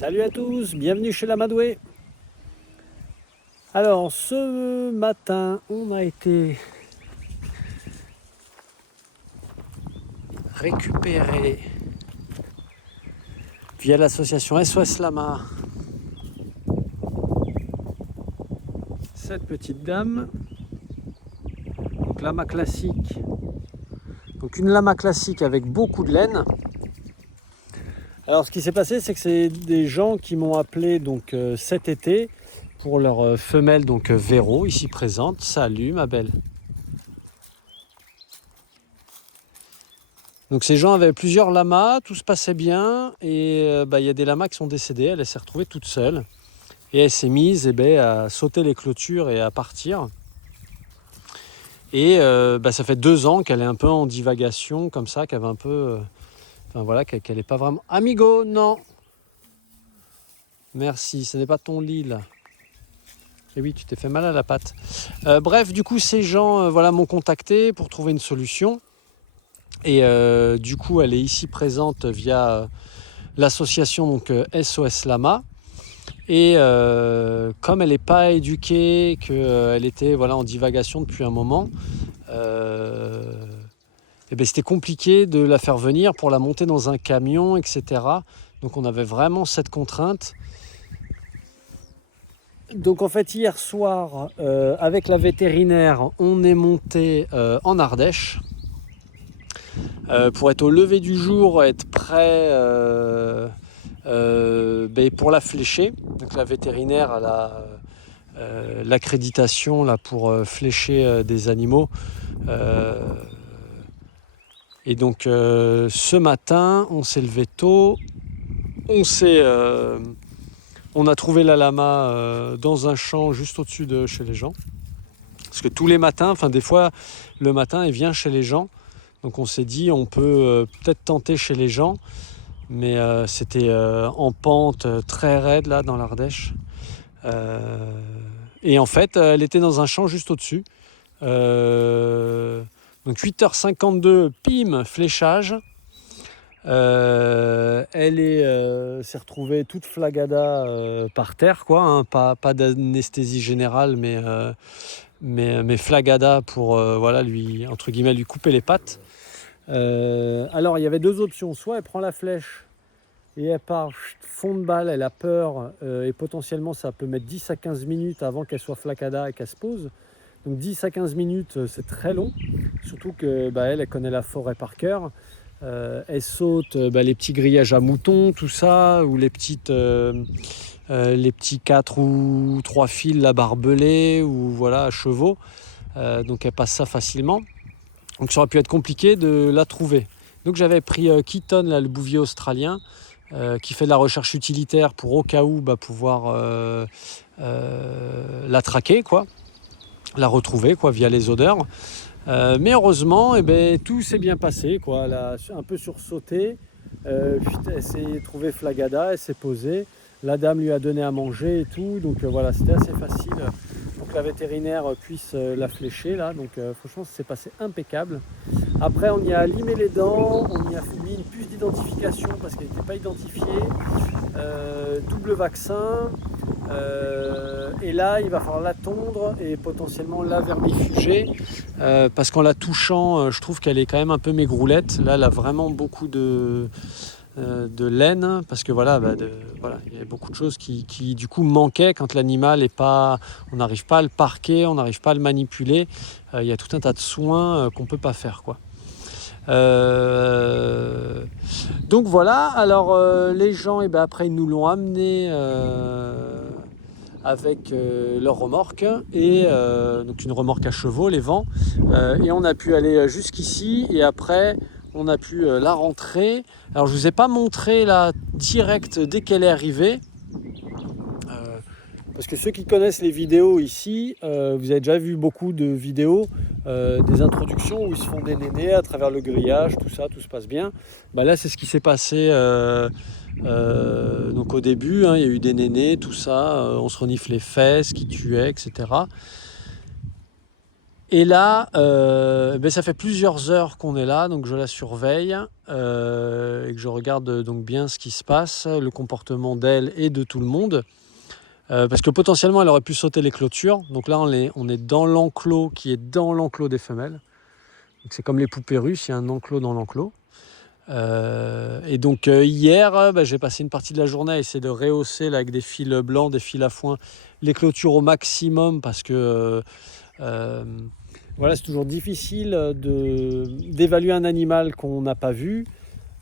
Salut à tous, bienvenue chez l'Amadoué. Alors ce matin, on a été récupéré via l'association SOS Lama cette petite dame, donc lama classique. Donc une lama classique avec beaucoup de laine. Alors ce qui s'est passé, c'est que c'est des gens qui m'ont appelé donc cet été pour leur femelle donc Véro ici présente. Salut ma belle. Donc ces gens avaient plusieurs lamas, tout se passait bien et il y a des lamas qui sont décédés. Elle s'est retrouvée toute seule et elle s'est mise à sauter les clôtures et à partir. Et ça fait 2 ans qu'elle est un peu en divagation comme ça, qu'elle avait un peu, qu'elle n'est pas vraiment. Amigo, non. Merci, ce n'est pas ton lit là. Et oui, tu t'es fait mal à la patte. Bref, du coup, ces gens m'ont contacté pour trouver une solution. Et du coup, elle est ici présente via l'association donc, SOS Lama. Et comme elle n'est pas éduquée, qu'elle était en divagation depuis un moment, c'était compliqué de la faire venir pour la monter dans un camion, etc. Donc on avait vraiment cette contrainte. Donc en fait hier soir avec la vétérinaire on est monté en Ardèche pour être au lever du jour, être prêt pour la flécher. Donc la vétérinaire elle a l'accréditation là, pour flécher des animaux. Et donc ce matin on s'est levé tôt, on a trouvé la lama dans un champ juste au-dessus de chez les gens. Parce que tous les matins, des fois, le matin, elle vient chez les gens. Donc on s'est dit, on peut peut-être tenter chez les gens. Mais c'était en pente très raide, là, dans l'Ardèche. Et en fait, elle était dans un champ juste au-dessus. Donc 8h52, pim, fléchage. Elle s'est retrouvée toute flagada par terre, quoi, hein, pas d'anesthésie générale, mais flagada pour lui, entre guillemets, lui couper les pattes. Alors il y avait 2 options, soit elle prend la flèche et elle part fond de balle, elle a peur et potentiellement ça peut mettre 10 à 15 minutes avant qu'elle soit flagada et qu'elle se pose. Donc 10 à 15 minutes c'est très long, surtout que elle connaît la forêt par cœur. Elle saute les petits grillages à moutons, tout ça, ou les petits 4 ou 3 fils là, barbelés ou à chevaux. Donc elle passe ça facilement. Donc ça aurait pu être compliqué de la trouver. Donc j'avais pris Keaton, là, le bouvier australien, qui fait de la recherche utilitaire pour au cas où pouvoir la traquer, quoi, la retrouver via les odeurs. Mais heureusement, tout s'est bien passé, quoi. Elle a un peu sursauté, elle s'est trouvée flagada, elle s'est posée. La dame lui a donné à manger et tout, donc c'était assez facile pour que la vétérinaire puisse la flécher là. Donc franchement, ça s'est passé impeccable. Après, on y a limé les dents, on y a mis une puce d'identification parce qu'elle n'était pas identifiée, double vaccin. Et là, il va falloir la tondre et potentiellement la vermifuger parce qu'en la touchant, je trouve qu'elle est quand même un peu maigroulette. Là, elle a vraiment beaucoup de laine parce que il y a beaucoup de choses qui du coup manquaient quand l'animal est pas, on n'arrive pas à le parquer, on n'arrive pas à le manipuler. Il y a tout un tas de soins qu'on peut pas faire, quoi. Donc voilà, alors les gens après ils nous l'ont amené avec leur remorque et donc une remorque à chevaux, les vents, et on a pu aller jusqu'ici et après on a pu la rentrer. Alors je vous ai pas montré là direct dès qu'elle est arrivée, parce que ceux qui connaissent les vidéos ici, vous avez déjà vu beaucoup de vidéos, des introductions où ils se font des nénés à travers le grillage, tout ça, tout se passe bien. Là c'est ce qui s'est passé donc au début, il y a eu des nénés, tout ça, on se renifle les fesses qui tuaient, etc. Et là, ça fait plusieurs heures qu'on est là, donc je la surveille et que je regarde donc bien ce qui se passe, le comportement d'elle et de tout le monde. Parce que potentiellement, elle aurait pu sauter les clôtures. Donc là, on est dans l'enclos qui est dans l'enclos des femelles. Donc c'est comme les poupées russes, il y a un enclos dans l'enclos. Et donc hier, j'ai passé une partie de la journée à essayer de rehausser là, avec des fils blancs, des fils à foin, les clôtures au maximum parce que voilà, c'est toujours difficile d'évaluer un animal qu'on n'a pas vu,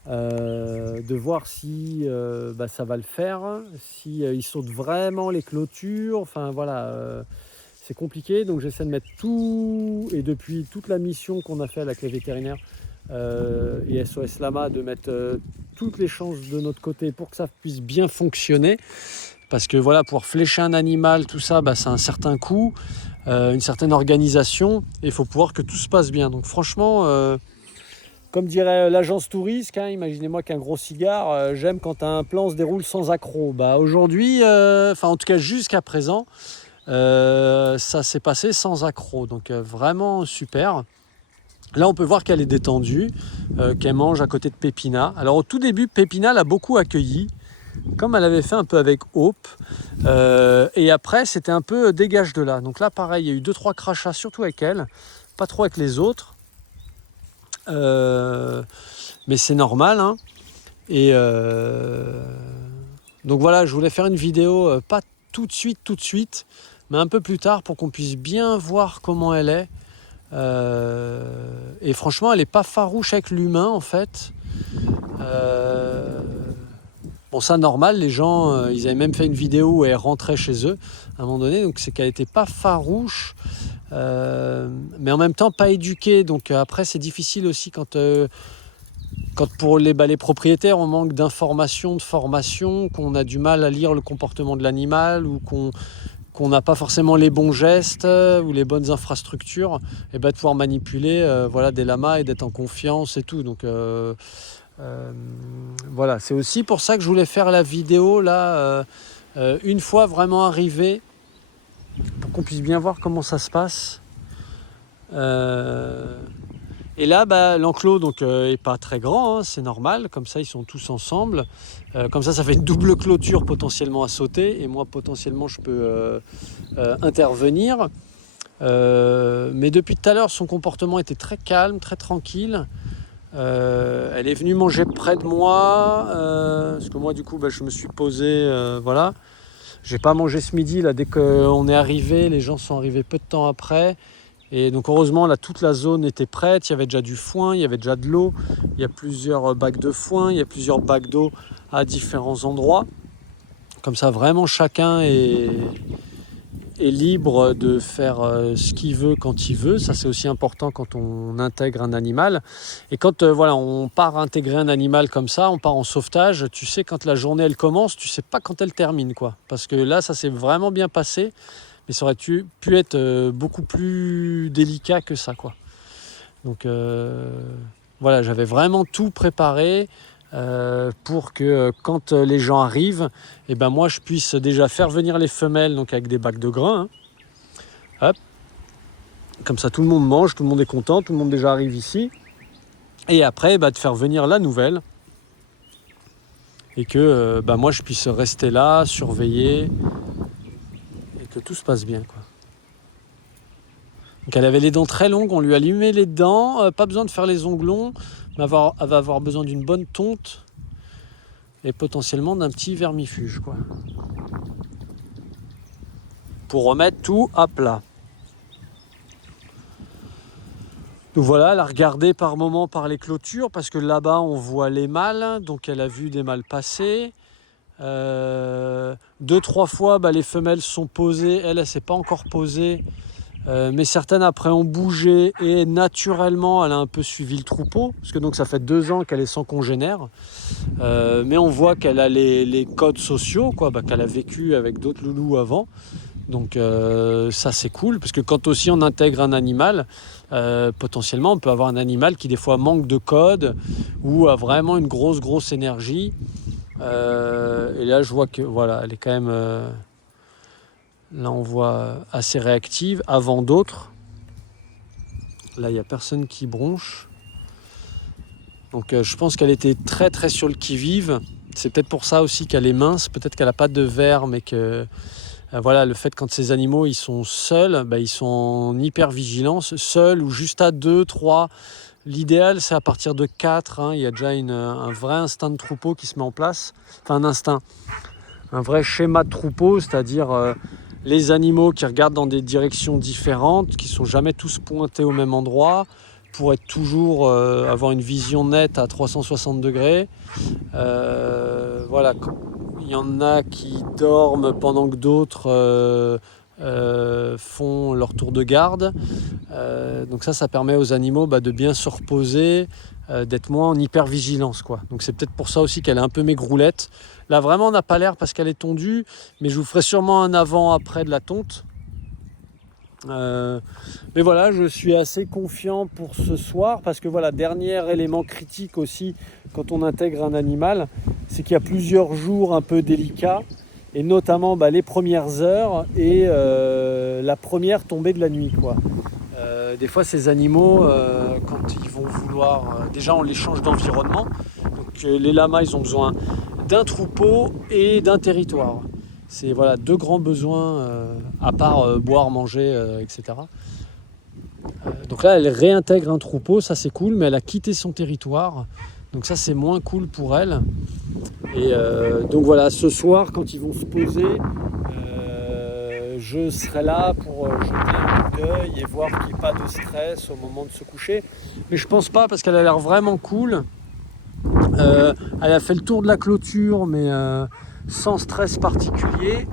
de voir si ça va le faire, si il saute vraiment les clôtures. Enfin voilà, c'est compliqué. Donc j'essaie de mettre tout, et depuis toute la mission qu'on a fait avec les vétérinaires et SOS Lama, de mettre toutes les chances de notre côté pour que ça puisse bien fonctionner. Parce que voilà, pour flécher un animal, tout ça, c'est un certain coût, une certaine organisation, et il faut pouvoir que tout se passe bien. Donc franchement, comme dirait l'agence touriste, imaginez-moi qu'un gros cigare, j'aime quand un plan se déroule sans accroc. Aujourd'hui, en tout cas jusqu'à présent, ça s'est passé sans accroc. Donc vraiment super. Là, on peut voir qu'elle est détendue, qu'elle mange à côté de Pépina. Alors au tout début, Pépina l'a beaucoup accueillie, comme elle avait fait un peu avec Hope. Et après, c'était un peu dégage de là. Donc là, pareil, il y a eu 2-3 crachats, surtout avec elle, pas trop avec les autres. Mais c'est normal. Hein. Et donc voilà, je voulais faire une vidéo, pas tout de suite, mais un peu plus tard pour qu'on puisse bien voir comment elle est. Et franchement, elle n'est pas farouche avec l'humain en fait. Bon, ça normal, les gens, ils avaient même fait une vidéo où elle rentrait chez eux à un moment donné, donc c'est qu'elle n'était pas farouche, mais en même temps pas éduquée. Donc après, c'est difficile aussi quand pour les propriétaires, on manque d'informations, de formation, qu'on a du mal à lire le comportement de l'animal ou qu'on n'a pas forcément les bons gestes ou les bonnes infrastructures, et de pouvoir manipuler des lamas et d'être en confiance et tout. Donc voilà, c'est aussi pour ça que je voulais faire la vidéo là, une fois vraiment arrivé, pour qu'on puisse bien voir comment ça se passe. Et là, l'enclos donc est pas très grand, hein, c'est normal. Comme ça, ils sont tous ensemble. Comme ça fait une double clôture potentiellement à sauter. Et moi, potentiellement, je peux intervenir. Mais depuis tout à l'heure, son comportement était très calme, très tranquille. Elle est venue manger près de moi, parce que moi du coup je me suis posé, voilà. J'ai pas mangé ce midi là, dès qu'on est arrivé, les gens sont arrivés peu de temps après. Et donc heureusement là toute la zone était prête, il y avait déjà du foin, il y avait déjà de l'eau, il y a plusieurs bacs de foin, il y a plusieurs bacs d'eau à différents endroits. Comme ça vraiment chacun est libre de faire ce qu'il veut quand il veut. Ça, c'est aussi important quand on intègre un animal. Et quand on part intégrer un animal comme ça, on part en sauvetage, tu sais quand la journée elle commence, tu sais pas quand elle termine, quoi. Parce que là, ça s'est vraiment bien passé, mais ça aurait pu être beaucoup plus délicat que ça, quoi. Donc voilà, j'avais vraiment tout préparé pour que quand les gens arrivent, moi je puisse déjà faire venir les femelles, donc avec des bacs de grains. Hein. Hop. Comme ça tout le monde mange, tout le monde est content, tout le monde déjà arrive ici. Et après de faire venir la nouvelle. Et que moi je puisse rester là, surveiller. Et que tout se passe bien, quoi. Donc elle avait les dents très longues, on lui a limé les dents, pas besoin de faire les ongles longs, mais elle va avoir besoin d'une bonne tonte et potentiellement d'un petit vermifuge, quoi. Pour remettre tout à plat. Donc voilà, elle a regardé par moments par les clôtures, parce que là-bas on voit les mâles, donc elle a vu des mâles passer. 2-3 fois les femelles sont posées, elle s'est pas encore posée. Mais certaines après ont bougé et naturellement elle a un peu suivi le troupeau, parce que donc ça fait 2 ans qu'elle est sans congénère, mais on voit qu'elle a les codes sociaux, quoi, qu'elle a vécu avec d'autres loulous avant, donc ça c'est cool, parce que quand aussi on intègre un animal, potentiellement on peut avoir un animal qui des fois manque de codes ou a vraiment une grosse énergie, et là je vois que voilà, elle est quand même... Là, on voit assez réactive avant d'autres. Là, il n'y a personne qui bronche. Donc je pense qu'elle était très très sur le qui-vive. C'est peut-être pour ça aussi qu'elle est mince. Peut-être qu'elle n'a pas de verre, mais que voilà, le fait quand ces animaux ils sont seuls, ils sont en hyper vigilance, seuls ou juste à 2, 3. L'idéal c'est à partir de 4. Il y a déjà un vrai instinct de troupeau qui se met en place. Enfin un vrai schéma de troupeau, c'est-à-dire les animaux qui regardent dans des directions différentes, qui ne sont jamais tous pointés au même endroit, pour être toujours avoir une vision nette à 360 degrés. Voilà, il y en a qui dorment pendant que d'autres font leur tour de garde. Donc ça permet aux animaux de bien se reposer, d'être moins en hypervigilance, quoi. Donc c'est peut-être pour ça aussi qu'elle est un peu maigroulette. Là vraiment on n'a pas l'air parce qu'elle est tondue, mais je vous ferai sûrement un avant-après de la tonte. Mais voilà, je suis assez confiant pour ce soir parce que voilà, dernier élément critique aussi quand on intègre un animal, c'est qu'il y a plusieurs jours un peu délicats et notamment les premières heures et la première tombée de la nuit, quoi. Des fois ces animaux quand ils vont vouloir déjà on les change d'environnement, donc les lamas ils ont besoin d'un troupeau et d'un territoire. C'est voilà, 2 grands besoins à part boire, manger, etc. Donc là, elle réintègre un troupeau, ça c'est cool, mais elle a quitté son territoire. Donc ça c'est moins cool pour elle. Et donc voilà, ce soir, quand ils vont se poser, je serai là pour jeter un coup d'œil et voir qu'il n'y ait pas de stress au moment de se coucher. Mais je pense pas parce qu'elle a l'air vraiment cool. Elle a fait le tour de la clôture, mais sans stress particulier.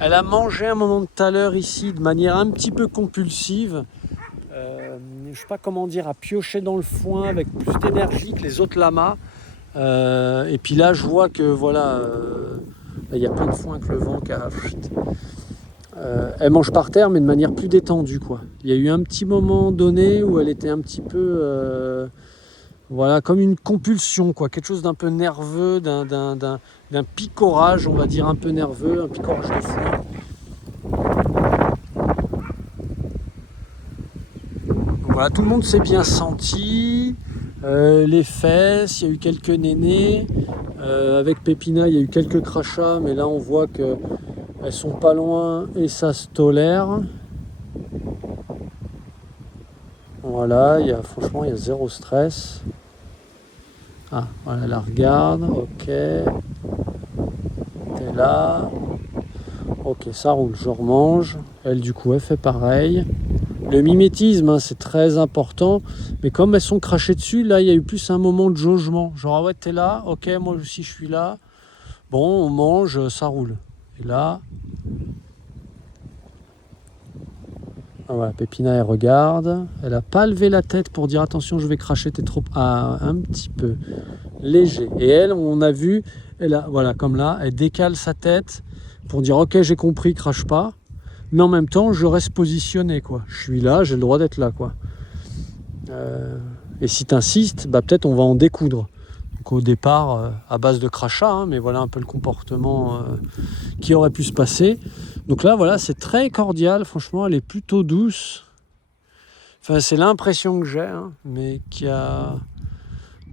Elle a mangé un moment tout à l'heure ici de manière un petit peu compulsive. Je ne sais pas comment dire, à piocher dans le foin avec plus d'énergie que les autres lamas. Et puis là, je vois que voilà, il y a plein de foin avec le vent qui a... elle mange par terre, mais de manière plus détendue, quoi. Il y a eu un petit moment donné où elle était un petit peu... voilà, comme une compulsion, quoi, quelque chose d'un peu nerveux, d'un picorage, on va dire, un peu nerveux, un picorage de foin. Donc voilà, tout le monde s'est bien senti, les fesses, il y a eu quelques nénés, avec Pépina, il y a eu quelques crachats, mais là on voit qu'elles sont pas loin et ça se tolère. Voilà, franchement, il y a zéro stress. Ah, voilà, elle la regarde, ok. T'es là. Ok, ça roule, je remange. Elle, du coup, elle fait pareil. Le mimétisme, c'est très important. Mais comme elles sont crachées dessus, là, il y a eu plus un moment de jaugement. Genre, ah ouais, t'es là, ok, moi aussi, je suis là. Bon, on mange, ça roule. Et là... Ah voilà, Pépina, elle regarde. Elle n'a pas levé la tête pour dire attention, je vais cracher, t'es trop... Ah, un petit peu léger. Et elle, on a vu, voilà, comme là, elle décale sa tête pour dire ok, j'ai compris, crache pas. Mais en même temps, je reste positionné, quoi. Je suis là, j'ai le droit d'être là, quoi. Et si tu insistes, peut-être on va en découdre. Donc au départ, à base de crachat, mais voilà un peu le comportement qui aurait pu se passer. Donc là, voilà, c'est très cordial. Franchement, elle est plutôt douce. Enfin, c'est l'impression que j'ai, mais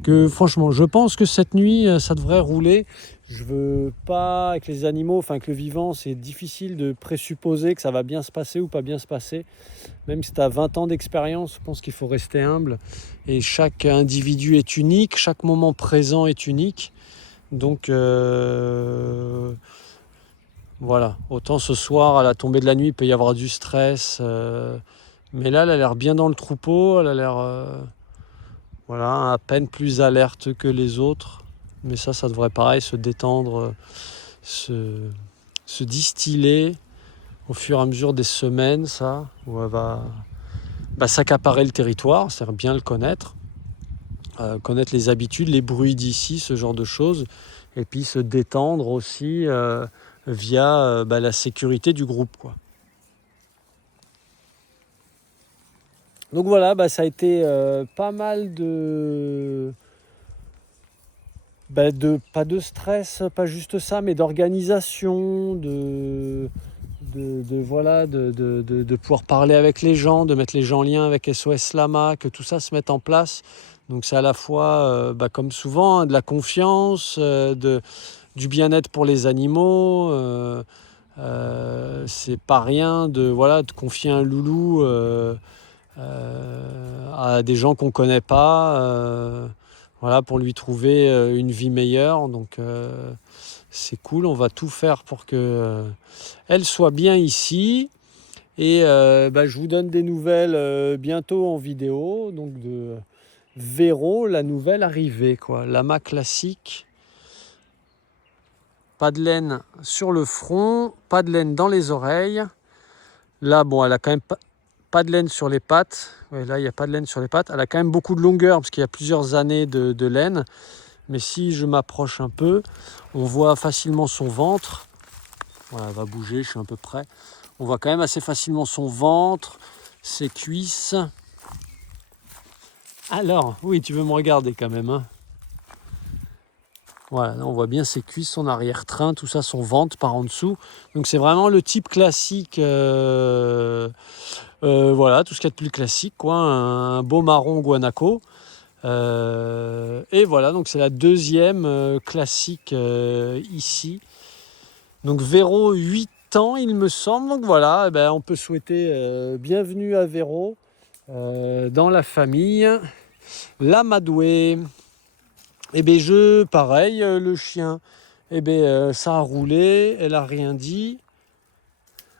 que franchement, je pense que cette nuit, ça devrait rouler. Je veux pas, avec les animaux, enfin avec le vivant, c'est difficile de présupposer que ça va bien se passer ou pas bien se passer. Même si tu as 20 ans d'expérience, je pense qu'il faut rester humble. Et chaque individu est unique, chaque moment présent est unique. Donc voilà, autant ce soir, à la tombée de la nuit, il peut y avoir du stress. Mais là, elle a l'air bien dans le troupeau, elle a l'air voilà, à peine plus alerte que les autres. Mais ça devrait pareil se détendre, se distiller au fur et à mesure des semaines, ça, où elle va s'accaparer le territoire, c'est-à-dire bien le connaître, connaître les habitudes, les bruits d'ici, ce genre de choses, et puis se détendre aussi via la sécurité du groupe, quoi. Donc voilà, ça a été pas mal pas de stress, pas juste ça, mais d'organisation, de de pouvoir parler avec les gens, de mettre les gens en lien avec SOS Lama, que tout ça se mette en place. Donc c'est à la fois, comme souvent, hein, de la confiance, du bien-être pour les animaux. C'est pas rien de confier un loulou à des gens qu'on connaît pas, pour lui trouver une vie meilleure. Donc c'est cool, on va tout faire pour que elle soit bien ici. Et je vous donne des nouvelles bientôt en vidéo, donc de Véro, la nouvelle arrivée, quoi. Lama classique. Pas de laine sur le front, pas de laine dans les oreilles. Là, bon, elle a quand même pas de laine sur les pattes. Ouais, là, il n'y a pas de laine sur les pattes. Elle a quand même beaucoup de longueur parce qu'il y a plusieurs années de laine. Mais si je m'approche un peu, on voit facilement son ventre. Voilà, elle va bouger, je suis un peu près. On voit quand même assez facilement son ventre, ses cuisses. Alors, oui, tu veux me regarder quand même, hein. Voilà, là on voit bien ses cuisses, son arrière-train, tout ça, son ventre par en dessous. Donc c'est vraiment le type classique, tout ce qu'il y a de plus classique, quoi, un beau marron guanaco. Et voilà, donc c'est la deuxième classique ici. Donc Véro, 8 ans il me semble. Donc voilà, on peut souhaiter bienvenue à Véro dans la famille. L'amadoué. Pareil, le chien, ça a roulé, elle a rien dit.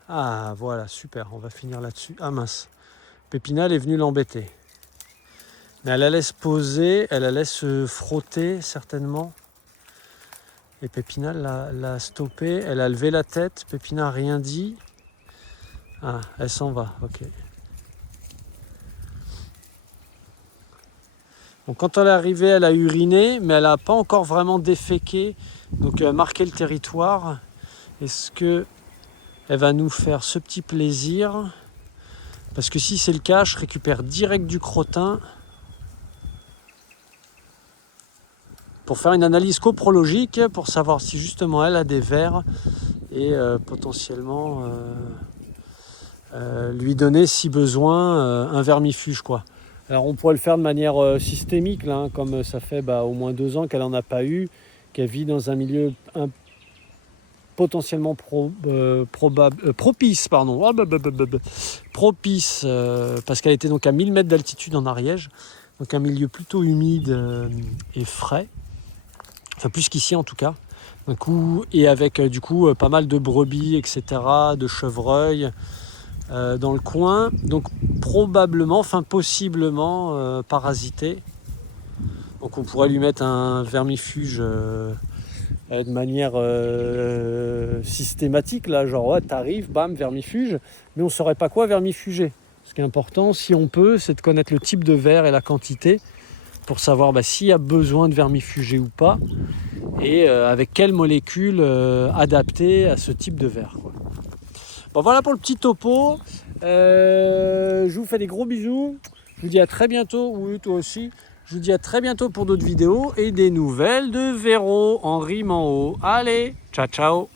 Ah voilà, super, on va finir là-dessus. Ah mince, Pépina, elle est venue l'embêter. Mais elle allait se poser, elle allait se frotter certainement. Et Pépina l'a stoppé, elle a levé la tête, Pépina n'a rien dit. Ah, elle s'en va, ok. Donc quand elle est arrivée, elle a uriné, mais elle n'a pas encore vraiment déféqué. Donc elle a marqué le territoire. Est-ce qu'elle va nous faire ce petit plaisir? Parce que si c'est le cas, je récupère direct du crottin pour faire une analyse coprologique, pour savoir si justement elle a des vers et potentiellement lui donner si besoin un vermifuge, quoi. Alors on pourrait le faire de manière systémique, là, hein, comme ça fait au moins 2 ans qu'elle n'en a pas eu, qu'elle vit dans un milieu potentiellement propice, propice, parce qu'elle était donc à 1000 mètres d'altitude en Ariège, donc un milieu plutôt humide et frais, enfin plus qu'ici en tout cas, et avec du coup pas mal de brebis, etc., de chevreuils, dans le coin, donc possiblement parasité. Donc on pourrait lui mettre un vermifuge de manière systématique, là, genre ouais, t'arrives, bam, vermifuge, mais on ne saurait pas quoi vermifuger. Ce qui est important, si on peut, c'est de connaître le type de ver et la quantité pour savoir s'il y a besoin de vermifuger ou pas, et avec quelle molécule adaptée à ce type de ver, quoi. Bon, voilà pour le petit topo. Je vous fais des gros bisous. Je vous dis à très bientôt. Oui, toi aussi. Je vous dis à très bientôt pour d'autres vidéos et des nouvelles de Véro en rime en haut. Allez, ciao, ciao.